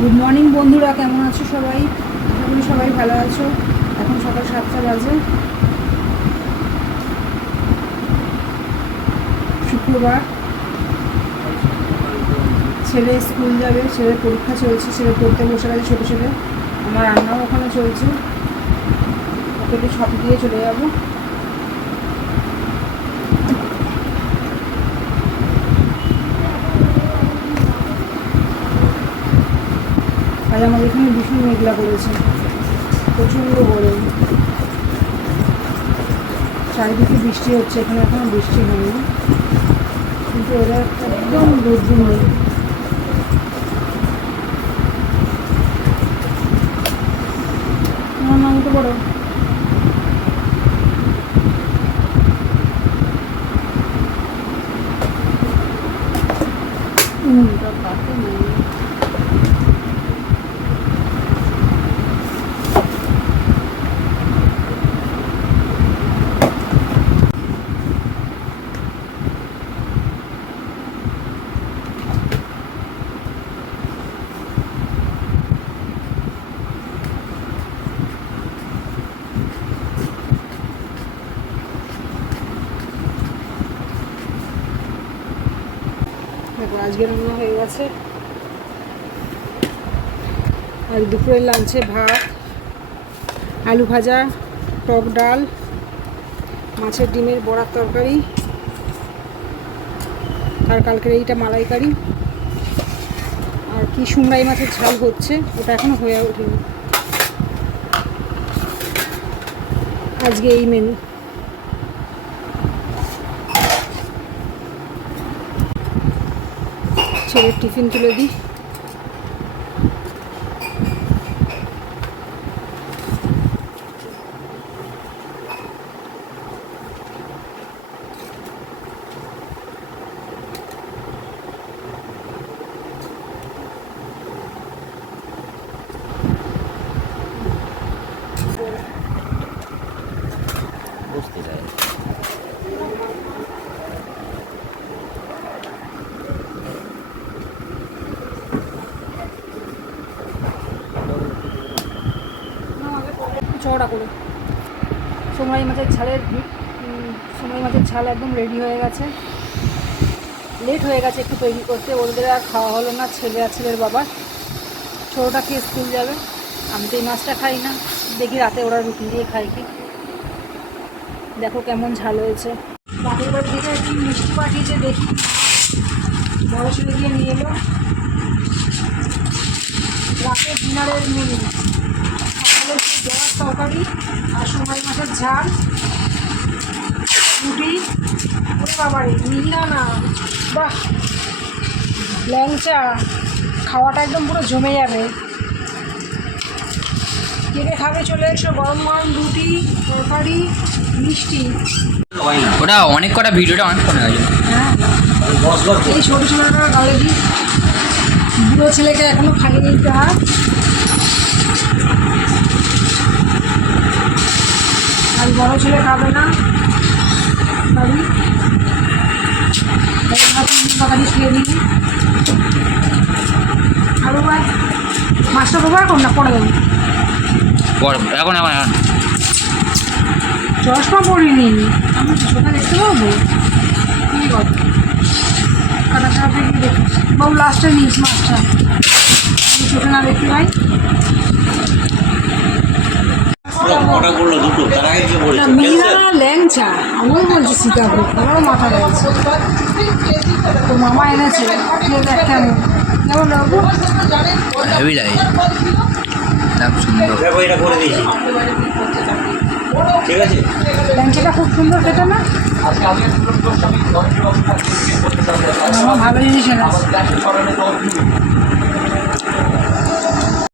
Good morning বন্ধুরা, কেমন আছো সবাই? আশা সবাই ভালো আছো। এখন সকাল সাতটা বাজে। শুক্রবার। ছেলে স্কুল যাবে ছেলের পরীক্ষা চলছে, ছেলে পড়তে বসে গেছে, ছোটো ছেলে। আমার রান্নাও ওখানে চলছে। ওকে একটু ছবি দিয়ে চলে যাব। আজ আমাদের এখানে ভীষণ মেঘলা করেছে। প্রচণ্ড গরম। চারিদিকে বৃষ্টি হচ্ছে, এখানে এখনও বৃষ্টি হয়নি। কিন্তু ওরা একদম রোদ্র নেই। আমার না তো পড়ো। দেখো, আজকে রান্না হয়ে গেছে। আর দুপুরের লাঞ্চে ভাত, আলু ভাজা, টক ডাল, মাছের ডিমের বড়ার তরকারি, আর কালকের এইটা মালাইকারি। আর কি সুমড়াই মাছের ঝাল হচ্ছে, ওটা এখনও হয়ে ওঠেনি। আজকে এই মেনু ছেলের টিফিন তুলে দিই। চওড়া করে। সময় মাছের ঝালের সময় মাছের ঝাল একদম রেডি হয়ে গেছে। লেট হয়ে গেছে একটু তৈরি করতে। ওদের আর খাওয়া হলো না ছেলে আর ছেলের বাবা ছোটোটা খেয়ে স্কুল যাবে। আমি তো এই মাছটা খাই না। দেখি রাতে ওরা রুটি দিয়ে খাই কি। দেখো কেমন ঝাল হয়েছে। বাপের বাড়ি থেকে একটি মিষ্টি পাঠিয়েছে, দেখি। বড় ছেলে গিয়ে নিয়ে এলো। রাতে ডিনারের মেনু তরকারি আর সময় মাছের ঝাল। রুটি। ওরে বাবারে মিহিনা না বাহ। ল্যাংচা। খাওয়াটা একদম পুরো জমে যাবে। কে কে খাবে চলে এসো। গরম গরম রুটি তরকারি মিষ্টি। ওটা অনেক কটা ভিডিওটা অনেক ফোনে আছে। হ্যাঁ। এই ছোটো ছোটোটা গালে দিই। বুড়ো ছেলেকে এখনও খাইয়ে দিতে হয়। বড় ছেলে খাবে না। বাড়ি। দিই আরও ভাই মাছটা ব্যবহার না পরে দেবো এখন এখন এখন। চশমা পরিনি। আমি দেখতে পাবো? কী কথা কাটা খারাপ গিয়ে বাবু লাস্টে নিস মাছটা। চোখে না দেখতে পাই কটা করল দুটো তার আগে কি বলেছে মিহিদানা ল্যাংচা আমিও বলছি সীতাভোগ আমারও মাথা গেছে। তো মামা এনেছে কেমন। কেমন বাবু হেভি লাগে খুব সুন্দর। দেখো এটা করে দিয়েছি। ঠিক আছে? ল্যাংচাটা খুব সুন্দর খেতে না? মামা ভালো জিনিস